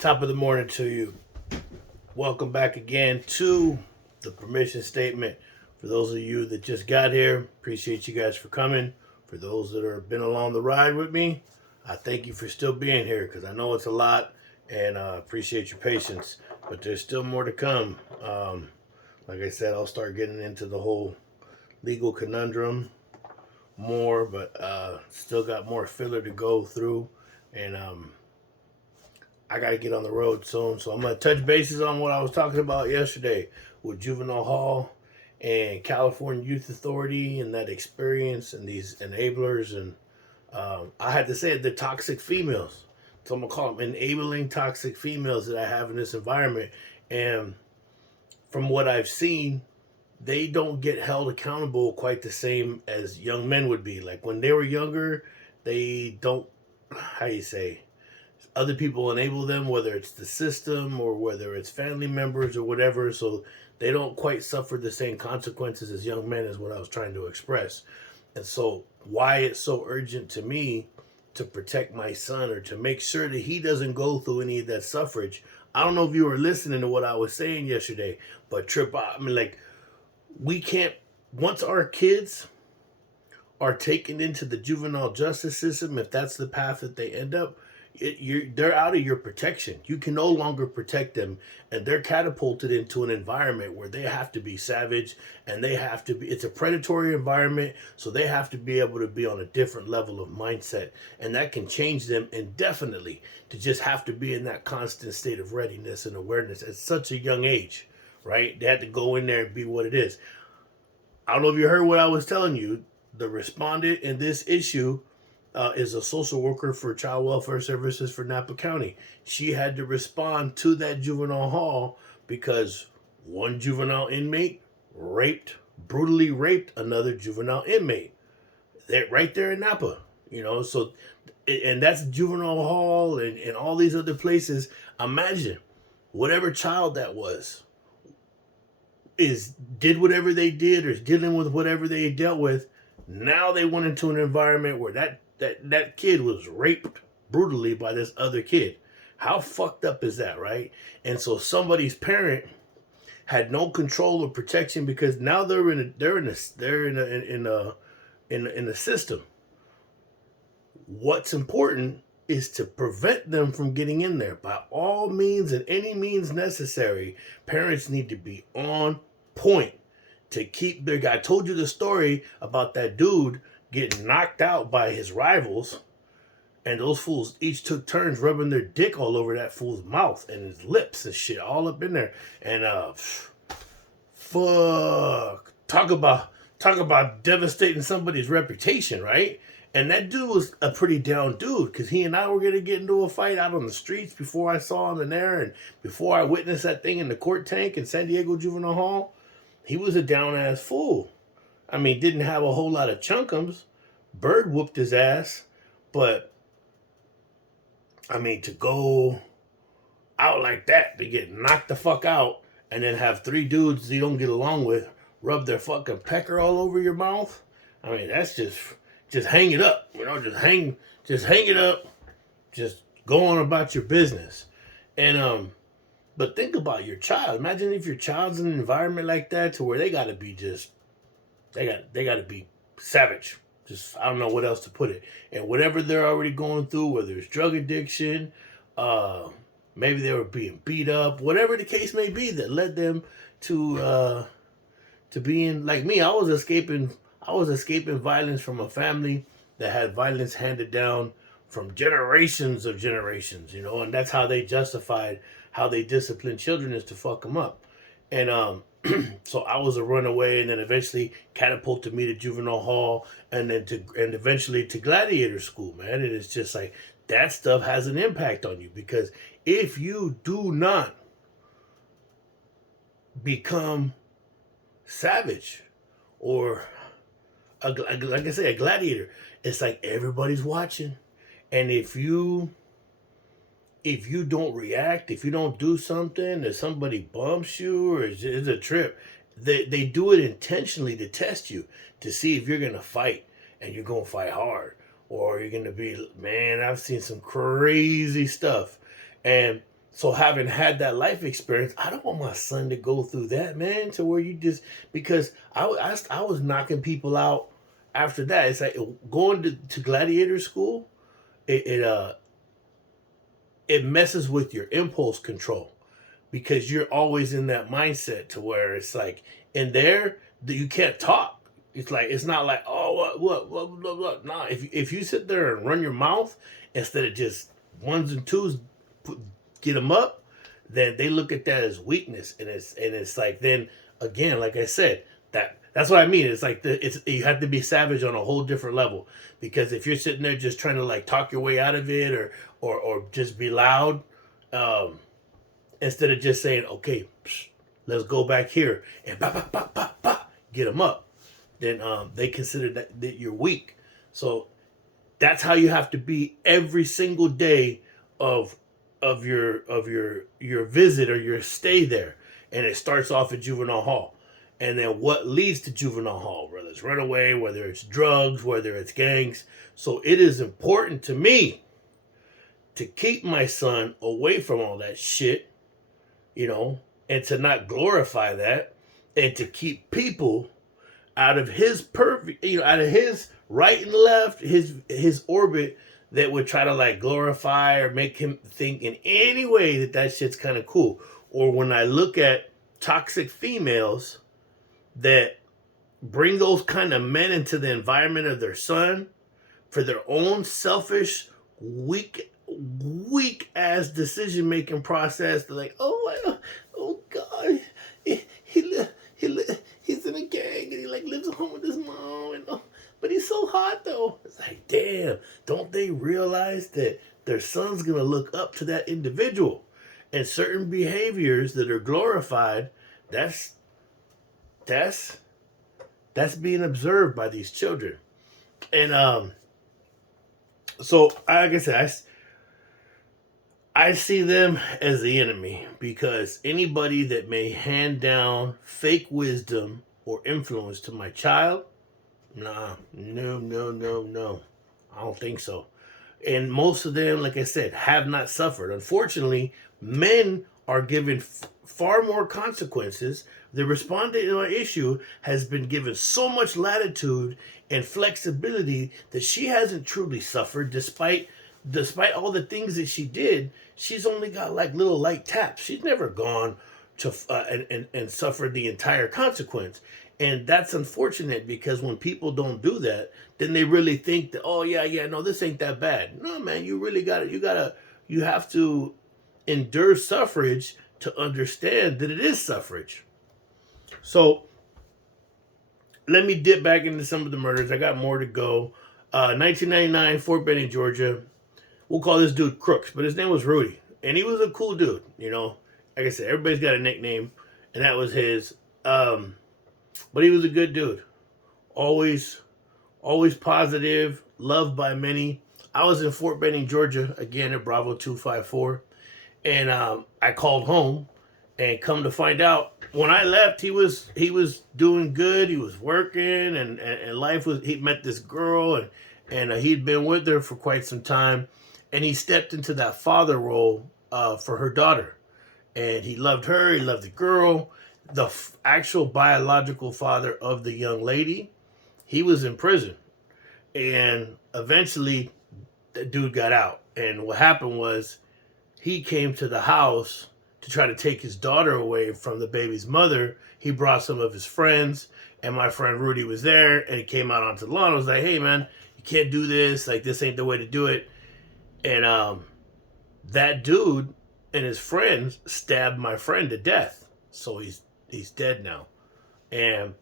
Top of the morning to you. Welcome back again to the permission statement. For those of you that just got here, appreciate you guys for coming. For those that have been along the ride with me, I thank you for still being here because I know it's a lot and I appreciate your patience. But there's still more to come. Like I said, I'll start getting into the whole legal conundrum more, but still got more filler to go through. And I got to get on the road soon. So I'm going to touch bases on what I was talking about yesterday with Juvenile Hall and California Youth Authority and that experience and these enablers. And I had to say it, the toxic females. So I'm going to call them enabling toxic females that I have in this environment. And from what I've seen, they don't get held accountable quite the same as young men would be. Like when they were younger, they don't, how you say, other people enable them, whether it's the system or whether it's family members or whatever, so they don't quite suffer the same consequences as young men, is what I was trying to express. And so why it's so urgent to me to protect my son or to make sure that he doesn't go through any of that suffrage. I don't know if you were listening to what I was saying yesterday, but we can't, once our kids are taken into the juvenile justice system, if that's the path that they end up, they're out of your protection. You can no longer protect them, and they're catapulted into an environment where they have to be savage, and they have to be. It's a predatory environment, so they have to be able to be on a different level of mindset, and that can change them indefinitely. To just have to be in that constant state of readiness and awareness at such a young age, right? They had to go in there and be what it is. I don't know if you heard what I was telling you. The respondent in this issue is a social worker for Child Welfare Services for Napa County. She had to respond to that juvenile hall because one juvenile inmate brutally raped another juvenile inmate. Right there in Napa, so, and that's juvenile hall and all these other places. Imagine whatever child that was did whatever they did or is dealing with whatever they dealt with. Now they went into an environment where that kid was raped brutally by this other kid. How fucked up is that, right? And so somebody's parent had no control or protection because now they're in a system. What's important is to prevent them from getting in there by all means and any means necessary. Parents need to be on point to keep their guy. I told you the story about that dude getting knocked out by his rivals, and those fools each took turns rubbing their dick all over that fool's mouth and his lips and shit all up in there. And fuck, talk about devastating somebody's reputation, right? And that dude was a pretty down dude because he and I were gonna get into a fight out on the streets before I saw him in there and before I witnessed that thing in the court tank in San Diego Juvenile Hall. He was a down ass fool. I mean, didn't have a whole lot of chunkums. Bird whooped his ass, but I mean, to go out like that, to get knocked the fuck out, and then have three dudes you don't get along with rub their fucking pecker all over your mouth. I mean, that's just hang it up, just hang it up, just go on about your business, and But think about your child. Imagine if your child's in an environment like that to where they gotta be they gotta be savage. Just I don't know what else to put it. And whatever they're already going through, whether it's drug addiction, maybe they were being beat up, whatever the case may be that led them to being like me. I was escaping violence from a family that had violence handed down from generations of generations, and that's how they justified how they discipline children is to fuck them up. And so I was a runaway, and then eventually catapulted me to juvenile hall, and eventually to gladiator school, man. And it's just like that stuff has an impact on you because if you do not become savage or like I say, a gladiator, it's like everybody's watching, and if you don't react, if you don't do something, if somebody bumps you or it's a trip, they do it intentionally to test you, to see if you're going to fight and you're going to fight hard. Or you're going to be, man, I've seen some crazy stuff. And So having had that life experience, I don't want my son to go through that, man. To where you just because I was knocking people out after that. It's like going to gladiator school. It it messes with your impulse control because you're always in that mindset to where it's like in there that you can't talk. It's like it's not like oh what. Nah, if you sit there and run your mouth instead of just ones and twos, put, get them up, then they look at that as weakness, and it's like then again, like I said, that's what I mean. It's like it's you have to be savage on a whole different level because if you're sitting there just trying to like talk your way out of it or just be loud. Instead of just saying, okay, psh, let's go back here and bah, bah, bah, bah, bah, get them up, then they consider that you're weak. So that's how you have to be every single day of your visit or your stay there. And it starts off at juvenile hall. And then what leads to juvenile hall, whether it's runaway, whether it's drugs, whether it's gangs. So it is important to me to keep my son away from all that shit, you know, and to not glorify that, and to keep people out of his perfect, you know, out of his right and left, his orbit that would try to like glorify or make him think in any way that that shit's kind of cool. Or when I look at toxic females that bring those kind of men into the environment of their son for their own selfish, weak ass decision making process. They're like, oh God, he's in a gang and he like lives at home with his mom and but he's so hot though. It's like, damn, don't they realize that their son's gonna look up to that individual, and certain behaviors that are glorified, that's that's that's being observed by these children, and so like I said, I see them as the enemy because anybody that may hand down fake wisdom or influence to my child, nah, no. I don't think so. And most of them, like I said, have not suffered. Unfortunately, men are given far more consequences. The respondent in our issue has been given so much latitude and flexibility that she hasn't truly suffered despite all the things that she did. She's only got like little light taps. She's never gone to and suffered the entire consequence. And that's unfortunate because when people don't do that, then they really think that, oh yeah, no, this ain't that bad. No, man, you really got it. You have to endure suffrage to understand that it is suffrage. So let me dip back into some of the murders. I got more to go. 1999, Fort Benning, Georgia. We'll call this dude Crooks, but his name was Rudy, and he was a cool dude. You know, like I said, everybody's got a nickname, and that was his. But he was a good dude. Always, always positive, loved by many. I was in Fort Benning, Georgia, again at Bravo 254, and I called home, and come to find out, when I left, he was doing good. He was working, and life was. He met this girl, and he'd been with her for quite some time, and he stepped into that father role for her daughter, and he loved her. He loved the girl. The actual biological father of the young lady, he was in prison, and eventually, the dude got out. And what happened was, he came to the house to try to take his daughter away from the baby's mother. He brought some of his friends, and my friend Rudy was there, and he came out onto the lawn. I was like, hey, man, you can't do this. Like, this ain't the way to do it. And that dude and his friends stabbed my friend to death. So he's dead now. And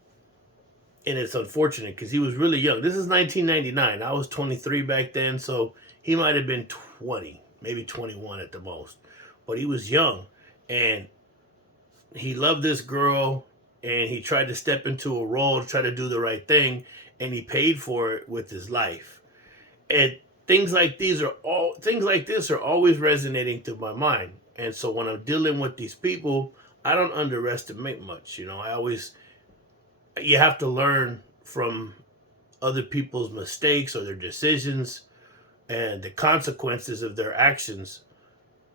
it's unfortunate because he was really young. This is 1999. I was 23 back then, so he might have been 20, maybe 21 at the most. But he was young, and he loved this girl, and he tried to step into a role to try to do the right thing, and he paid for it with his life. And things like this are always resonating through my mind. And so when I'm dealing with these people, I don't underestimate much. You know, you have to learn from other people's mistakes or their decisions and the consequences of their actions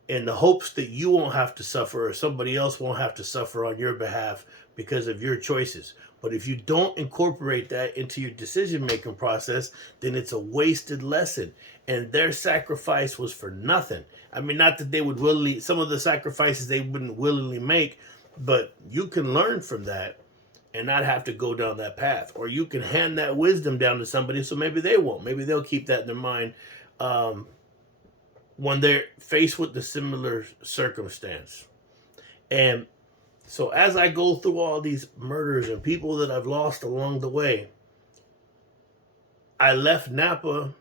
in the hopes that you won't have to suffer or somebody else won't have to suffer on your behalf because of your choices. But if you don't incorporate that into your decision making process, then it's a wasted lesson. And their sacrifice was for nothing. I mean, not that they would willingly, some of the sacrifices they wouldn't willingly make, but you can learn from that and not have to go down that path. Or you can hand that wisdom down to somebody so maybe they won't. Maybe they'll keep that in their mind when they're faced with the similar circumstance. And so as I go through all these murders and people that I've lost along the way, I left Napa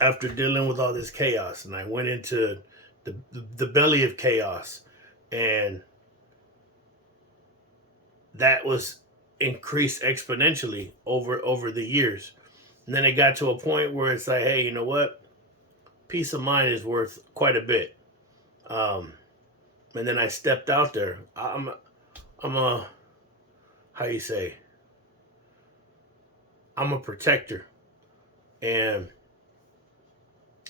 after dealing with all this chaos, and I went into the belly of chaos, and that was increased exponentially over the years. And then it got to a point where it's like, hey, you know what? Peace of mind is worth quite a bit. And then I stepped out there. I'm a, how you say? I'm a protector, and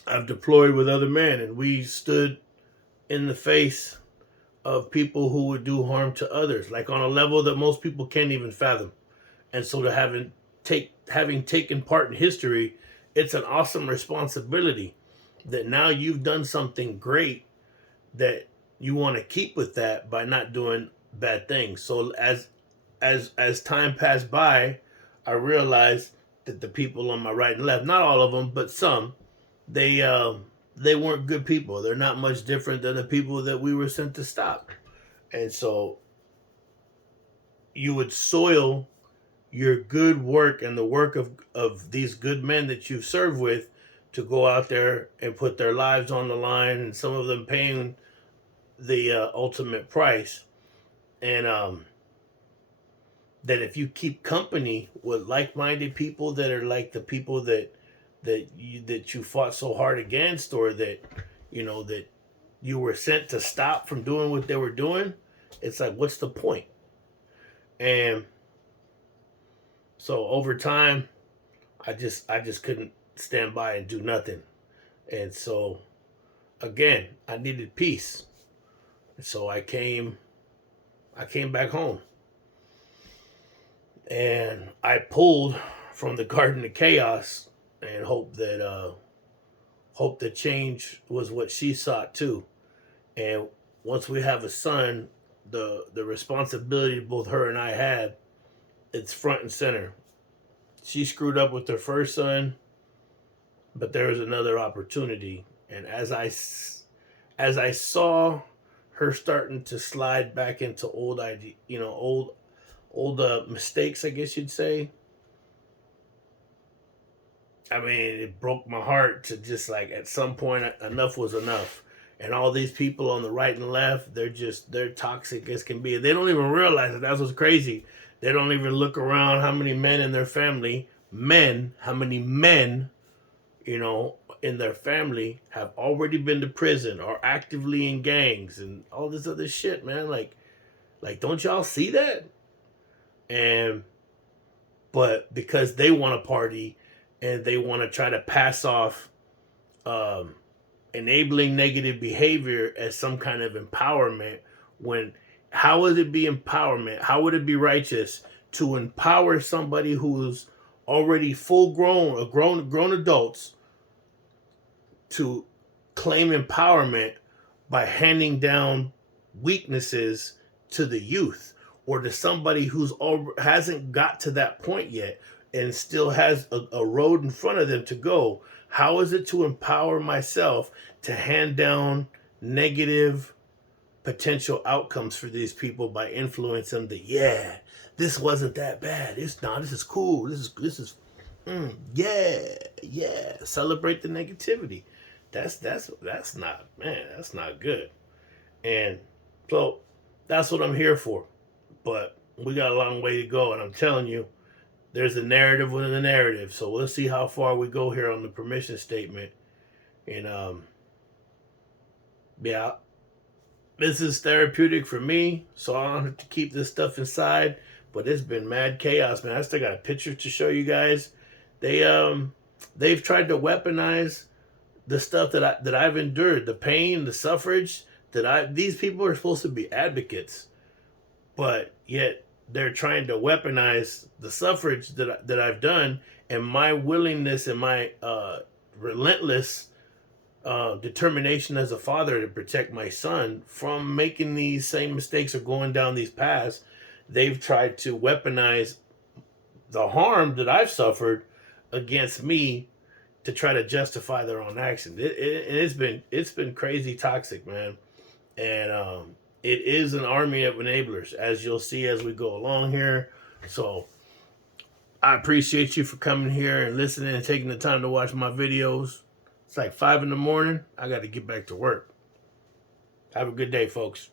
I've deployed with other men, and we stood in the face of people who would do harm to others, like on a level that most people can't even fathom. And so to having taken part in history, it's an awesome responsibility that now you've done something great that you want to keep with that by not doing bad things. So as time passed by, I realized that the people on my right and left, not all of them, but some, they weren't good people. They're not much different than the people that we were sent to stop. And so you would soil your good work and the work of these good men that you've served with to go out there and put their lives on the line, and some of them paying the ultimate price. And that if you keep company with like-minded people that are like the people that you fought so hard against, or that that you were sent to stop from doing what they were doing, it's like, what's the point? And so over time, I just couldn't stand by and do nothing. And so again, I needed peace. And so I came back home. And I pulled from the Garden of Chaos and hoped that change was what she sought too. And once we have a son, the responsibility both her and I had, it's front and center. She screwed up with her first son, but there was another opportunity. And as I saw her starting to slide back into old mistakes, I guess you'd say. I mean, it broke my heart to just like, at some point, enough was enough. And all these people on the right and left, they're toxic as can be. They don't even realize it. That's what's crazy. They don't even look around how many men in their family, how many men, in their family have already been to prison or actively in gangs and all this other shit, man. Like, don't y'all see that? But because they want to party and they want to try to pass off enabling negative behavior as some kind of empowerment, when how would it be empowerment? How would it be righteous to empower somebody who's already grown adults to claim empowerment by handing down weaknesses to the youth, or to somebody who's hasn't got to that point yet and still has a road in front of them to go? How is it to empower myself to hand down negative potential outcomes for these people by influencing them that, this wasn't that bad. This is cool. This is celebrate the negativity. That's not good. And so that's what I'm here for. But we got a long way to go, and I'm telling you, there's a narrative within the narrative. So let's see how far we go here on the permission statement. And this is therapeutic for me, so I don't have to keep this stuff inside. But it's been mad chaos, man. I still got a picture to show you guys. They've tried to weaponize the stuff that I've endured, the pain, the suffrage these people are supposed to be advocates, but yet they're trying to weaponize the suffrage that I've done, and my willingness and my relentless determination as a father to protect my son from making these same mistakes or going down these paths. They've tried to weaponize the harm that I've suffered against me to try to justify their own actions. It's been crazy toxic, man. And it is an army of enablers, as you'll see as we go along here. So I appreciate you for coming here and listening and taking the time to watch my videos. It's like 5 in the morning. I got to get back to work. Have a good day, folks.